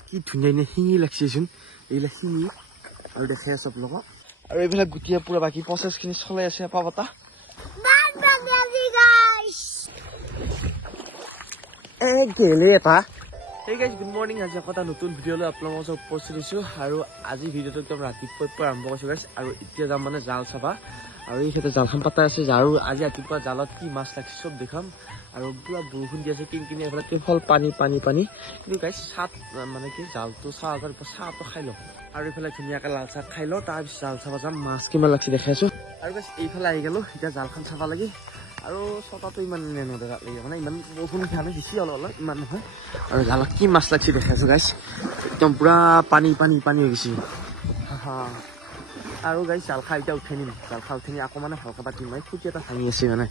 কি ধুনীয়া শিঙি লাগিছেচোন এইবিলাক শিঙি আৰু দেখে চব লগত আৰু এইবিলাক গুটিয়ে পুৰা বাকী প্ৰচেছখিনি চলাই আছে পাবতা গেলে এটা Hey guys, good morning. আজি এটা নতুন ভিডিও লৈ আপোনালোকৰ ওচৰত উপস্থিত হৈছো আৰু আজি ভিডিওটো একদম ৰাতিপুৱাৰ পৰা আৰম্ভ কৰিছো guys আৰু এতিয়া যাম মানে জাল চাবা আৰু এই খেতে জালখন পাতা আছে আৰু আজি ৰাতিপুৱা জালত কি মাছ লাগিছে সব দেখাম আৰু পুৰা বৰষুণ দি আছে কিনকিনি এফালে কেৱল পানী কিন্তু guys সাত মানে কি জালটো চাহৰ পৰা চাহটো খাই লওঁ আৰু এইফালে ধুনীয়াকৈ লাল চাহ খাই লওঁ তাৰপিছত জাল চাবা যাম মাছ কিমান লাগিছে দেখাইছো আৰু guys এইফালে আহি গ'লো এতিয়া জালখন চাবা লাগি আৰু ছটাটো ইমান নেনদৰা লাগে মানে ইমান বৰষুণ খানে দিছি অলপ ইমান নহয় আৰু জালত কি মাছ লাগছে দেখাইছো গাইছ একদম পুৰা পানী হৈ গৈছে আৰু গাইছ জাল খা এতিয়া উঠাই নিম জাল খা উঠাই নি আকৌ মানে ভালকৈ পাতিম মই ফুটি এটা ভাঙি আছে মানে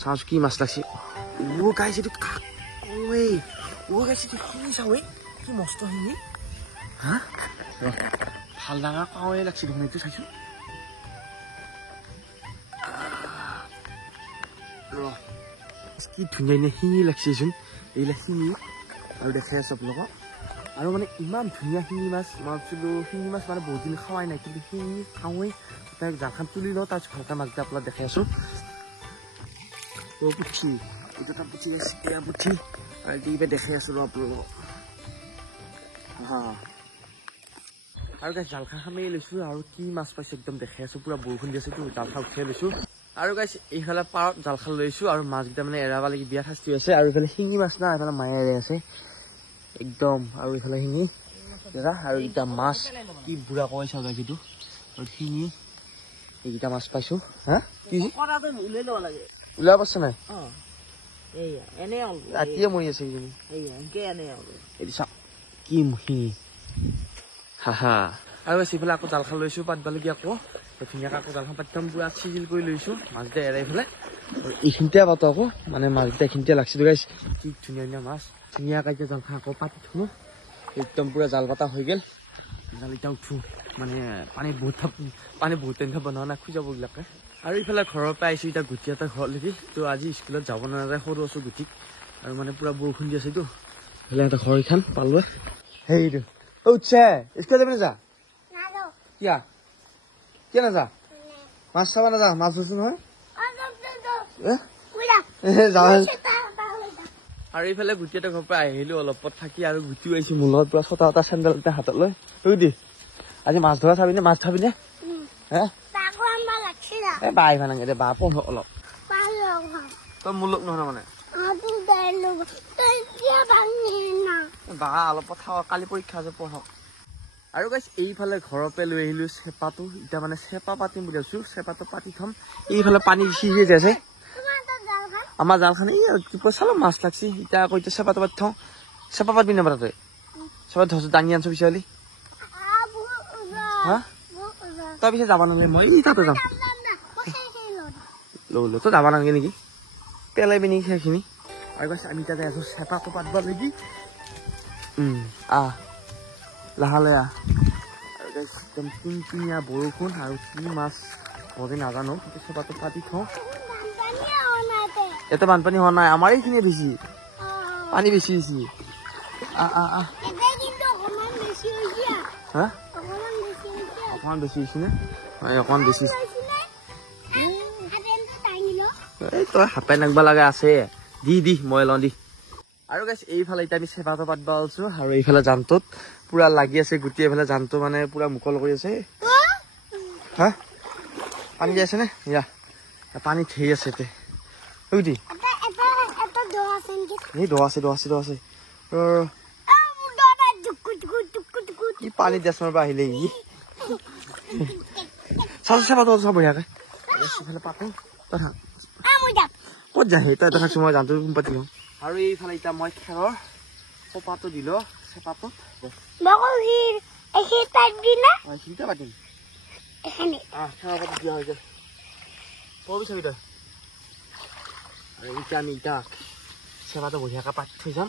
চাওঁচ কি মাছ লাগছে ও গাইছ এইটো ও গাইছ এইটো শিঙি চাওঁ কি মস্ত শিঙি হা ভাল ডাঙৰ পাৱে লাগছে দেখোন এইটো চাইছো কি ধুনীয়া শিঙি লাগিছেচোন এইবিলাক শিঙি আৰু দেখে চব লগত আৰু মানে ইমান ধুনীয়া শিঙি মাছ মাছটো শিঙি মাছ মানে বহুত দিন খাৱাই নাই কিন্তু শিঙি খাওঁৱেই তাক জালখন তুলি লওঁ তাৰপিছত ভালকৈ মাছকেইটা আপোনাক দেখাই আছোঁ পুঠি এইটো এটা পুঠি আছে এয়া পুঠি আৰু এইবাৰ দেখাই আছোঁ ৰ আপোনালোকক আৰু গাইছ জালখন খামেই লৈছোঁ আৰু কি মাছ পাইছোঁ একদম দেখাই আছোঁ পুৰা বৰষুণ দি আছেতো জালখন উঠিয়াই লৈছোঁ আৰু গাইছ এইফালে পাৰত জালখন লৈছোঁ আৰু মাছকেইটা মানে এৰাব লাগি বিয়া শাস্তি হৈছে আৰু এইফালে শিঙি মাছ না এইফালে মায়ে এৰাই আছে একদম আৰু এইফালে শিঙি দাদা আৰু এইকেইটা মাছ কি বুঢ়া কৈ চাওঁ গাইছ এইটো আৰু শিঙি এইকেইটা মাছ পাইছোঁ হা কি ওলাব পাৰছে নাই ৰাতিয়ে মৰি আছে এইটো চাওক কি শিঙি হা আৰু এইফালে আকৌ জালখন লৈছোঁ পাতবালগি আকৌ ধুনীয়াকৈ আকৌ জালখন পাতি থ'ম পুৰা চিজিল কৰি লৈছোঁ মাছকেইটা এৰাই পেলাই আৰু এইখিনিতে পাতো আকৌ মানে মাছকেইটা এইখিনিতে লাগিছে গাইছ কি ধুনীয়া মাছ ধুনীয়াকৈ এতিয়া জালখন আকৌ পাতি থ'লোঁ একদম পুৰা জাল পাতা হৈ গ'ল জাল এতিয়া উঠোঁ মানে পানী বহুত টাইম বনোৱা নাই খুজাব এইবিলাকে আৰু ইফালে ঘৰৰ পৰা আহিছোঁ এতিয়া গুটি এটা ঘৰলৈকে তো আজি স্কুলত যাব নাযায় সৰু আছোঁ গুটিক আৰু মানে পুৰা বৰষুণ দি আছেতো এইফালে এটা ঘৰ এইখন পালোঁ সেইটো উঠছে স্কুলত যাবি নাযা কিয় নাযা মাছ চাব নাযা মাছ ধৰিছো নহয় আৰু এইফালে গুটি এটা ঘৰৰ পৰা আহিলো অলপত থাকি আৰু গুটিও আহিছো মোৰ লগত পুৰা ছটা এটা চেণ্ডেল এটা হাতত লৈ দি আজি মাছ ধৰা চাবিনে মাছ চাবিনে বা আহিবা নাগে দে বা পঢ় অলপ তই মোৰ লগ নহয় মানে বা অলপ পঠাও কালি পৰীক্ষা আছে পঢ়ক আৰু গাইছ এইফালে ঘৰৰ পৰা লৈ আহিলোঁ চেপাটো এতিয়া মানে চেপা পাতিম বুলি ভাবিছোঁ চেপাটো পাতি থ'ম এইফালে পানী সিজি আছে আমাৰ জালখন এই চালো মাছ লাগছি এতিয়া আকৌ এতিয়া চেপাটো পাতি থওঁ চেপা পাতিবি নাপাৰা তই চেপা ধৰছোঁ দাঙি আনছোঁ পিছালি হা তই পিছে যাব নালাগে মই তাতে যাম লৈ তই যাব নালাগে নেকি পেলাইবি নেকি সেইখিনি আৰু গাইছ আমি তাতে আছোঁ চেপাটো পাতিব লাগি লাহালে আৰু গাইছ একদম কিনকিনীয়া বৰষুণ আৰু কি মাছ মই নাজানো কিন্তু চেপাটো পাতি থওঁ ইয়াতে বানপানী হোৱা নাই আমাৰ এইখিনিয়ে বেছি পানী বেছি হৈছে অকণমান বেছি হৈছে নে অকণমান বেছি এই তই হাতাই নাগবা লগা আছে দি মই লওঁ দি আৰু গাইছ এইফালে এতিয়া আমি চেপাটো পাতিব ওলাইছোঁ আৰু এইফালে জানটোত পুৰা লাগি আছে গুটি এইফালে জানটো মানে পুৰা মুকল কৰি আছে হা পানী দি আছে নে ইয়া পানী ধেই আছে এতিয়া এই দ আছে কি পানী দেশৰ পৰা আহিলে চেপাটো চাব বঢ়িয়াকৈ এইফালে পাতো ক'ত যায় তই দেখাইছোঁ মই জানটো পাতি লওঁ আৰু এইফালে এতিয়া মই খেৰৰ সোপাটো দিলোঁ চেপাটো পাতিম দিয়া হৈ যায় কবি চাবি তই আৰু এতিয়া আমি এতিয়া চেপাটো বঢ়িয়াকৈ পাতি থৈ যাম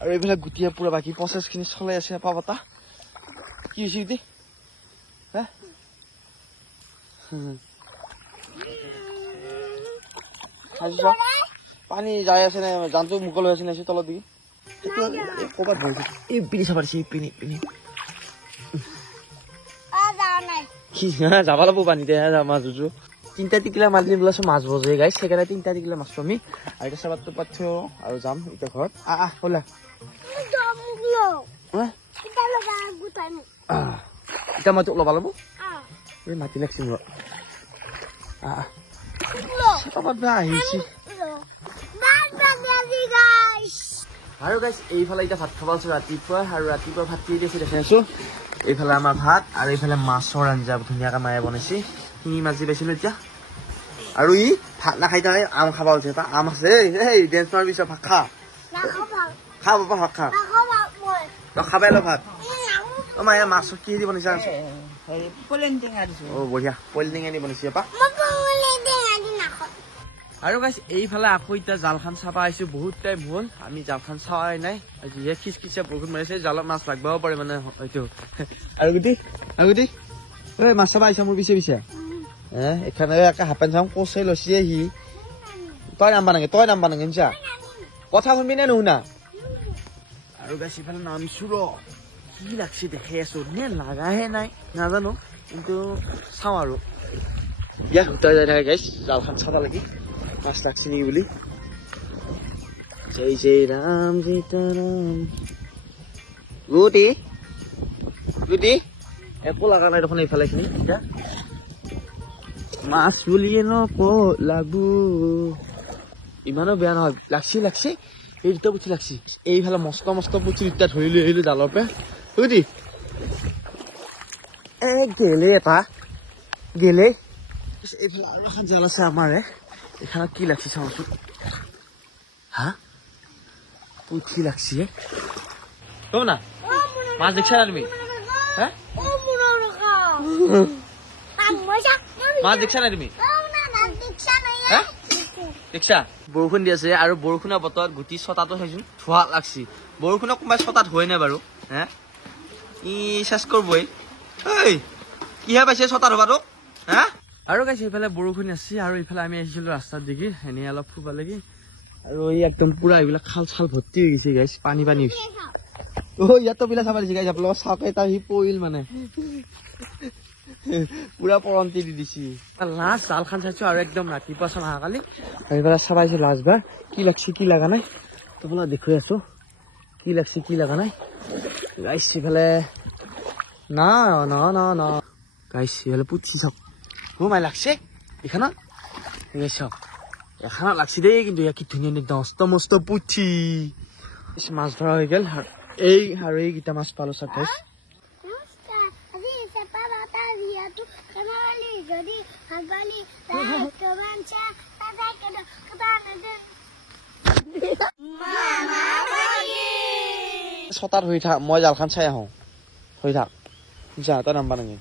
আৰু এইফালে গুটিয়ে পুৰা বাকী প্ৰচেছখিনি চলাই আছে পাবতা কি হৈছে গুটি হা পানী যাই আছে নে জানটো মুকল হৈ আছে নে তলত দিকে ক'ৰবাত বহিছে এই পিনি চাব দিছে পিনি যাব লাগিব পানীতে মাছ ধুছো 3টা টিকিলা মাছ দিম বোলা মাছ বজে গাইছ সেইকাৰণে 3টা টিকিলা মাছ আমি আৰু এটা চাবাতো পাথিও আৰু যাম এতিয়া ঘৰত ওলা এতিয়া মই তোক ল'ব লাগিব এই মাতি লাগছি মোৰ আহিছে আৰু গাইছ এইফালে এতিয়া ভাত খাব আছো ৰাতিপুৱা আৰু ৰাতিপুৱা ভাত কি দিছে দেখাই আছো এইফালে আমাৰ ভাত আৰু এইফালে মাছৰ আঞ্জা ধুনীয়াকৈ মায়ে বনাইছে শিঙি মাছ পাইছিলো এতিয়া আৰু ই ভাত নাখাই তাই আম খাব হৈছে এটা আম আছে এই ডেন্স মাৰ পিছত ভাত খা বাবা ভাত খা তই খাবাই ল ভাত মায়ে মাছ কি দি বনাইছা বঢ়িয়া পইল টেঙা দি বনাইছে পা আৰু গাইছ এইফালে আকৌ এতিয়া জালখন চাবা আহিছো বহুত টাইম হ'ল আমি জালখন চাৱাই নাই যিহে খিচখিচা বৰষুণ মাৰিছে জালত মাছ লাগবও পাৰে মানে হয়তো আৰু গুটি ঐ মাছ চাবা আহিছা মোৰ পিছে এখানে একে হাপেন চাম কচাই লৈছে সি তই নাম্বা নাগে নিছা কথা শুনবি নে নুশুনা আৰু গাইছ ইফালে নামিছো ৰ কি লাগছে দেখাই আছো নে লাগাহে নাই নাজানো কিন্তু চাওঁ আৰু দিয়া উতাই যাই থাকে গাইছ জালখন চাবা লাগি মাছ লাগছে নেকি বুলি জয় জয় ৰাম সীতাৰাম গুটি একো লগা নাই দেখোন এইফালে খিনি এতিয়া মাছ বুলিয়ে লাগবো ইমানো বেয়া নহয় লাগছে এই দুটা পুঠি লাগছে এইফালে মস্ত পুঠি দুটা ধৰি লৈ আহিলো জালৰ পৰা গুটি গেলে এটা গেলে এইফালে আৰু এখন জাল আছে আমাৰ এখানত কি লাগছে চাওঁচোন পুঠি লাগছে কম না মাছ দেখছা না তুমি মাছ দেখছা না তুমি দেখছা বৰষুণ দি আছে আৰু বৰষুণৰ বতৰত গুটি ছটাটো খাইছো ধোৱা লাগছি বৰষুণৰ কোনোবাই ছটাত হয় নাই বাৰু ই চেষ্টা কৰবই কিহে পাইছে ছটাত হবাতো আৰু গাইছে এইফালে বৰষুণ আছে আৰু এইফালে আমি আহিছিলো ৰাস্তাত দেখি এনে অলপ ফুবা লাগি আৰু এই একদম পুৰা এইবিলাক খাল চাল ভৰ্তি হৈ গৈছে গাইছ পানী হৈছে ইয়াতো বিলাক চাব দিছে গাইছ আপোনালোকৰ চাওক এটা সি পৰিল মানে পুৰা পৰন্তি দি দিছি লাষ্ট জালখন চাইছো আৰু একদম ৰাতিপুৱা চাম অহাকালি এইফালে চাবাইছো লাষ্টবাৰ কি লাগছে কি লগা নাই তোমালোক দেখুৱাই আছো কি লাগছে কি লগা নাই গাইছ এইফালে না গাইছ এইফালে পুঠি চাওক মাই লাগছে এখানত চাওক এখানত লাগছে দেই কিন্তু কি ধুনীয়া দস্ত মস্ত পুঠি মাছ ধৰা হৈ গেল আৰু এইকেইটা মাছ পালো চাওক গাইছ ছটাত হৈ থাক মই জালখন চাই আহো হৈ থাক যা তই নাম্বা নাগে